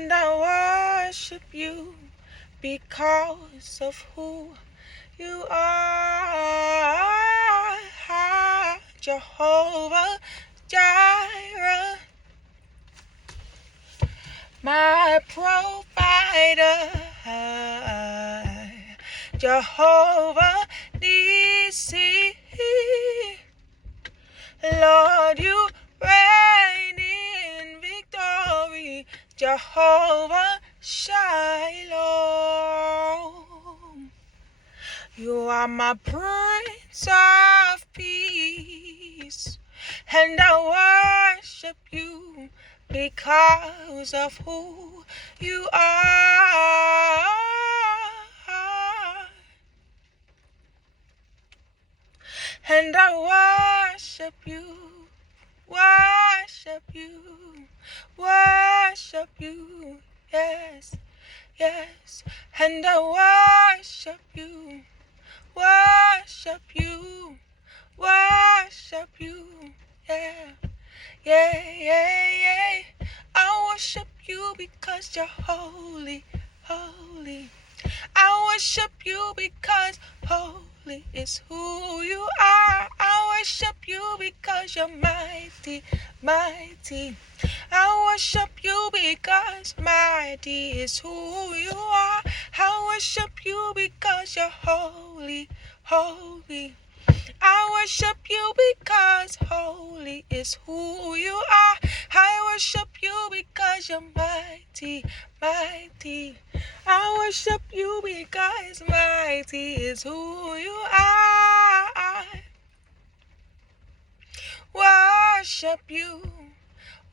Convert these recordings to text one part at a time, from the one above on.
and I worship you because of who you are, Jehovah Jireh, my provider, Jehovah Nissi. Lord, you reign in victory, Jehovah Shalom. You are my Prince of Peace, and I worship you because of who you are. And I worship you, yes, yes. And I worship you, yeah, yeah. I worship you because you're holy, holy. I worship you because holy is who you are. I worship you because you're mighty, mighty. I worship you because mighty is who you are. I worship you because you're holy, holy. I worship you because holy is who you are. I worship you because you're mighty, mighty. I worship you because mighty is who you are. Worship you,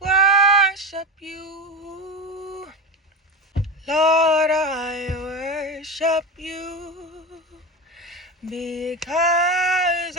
worship you. Lord, I worship you because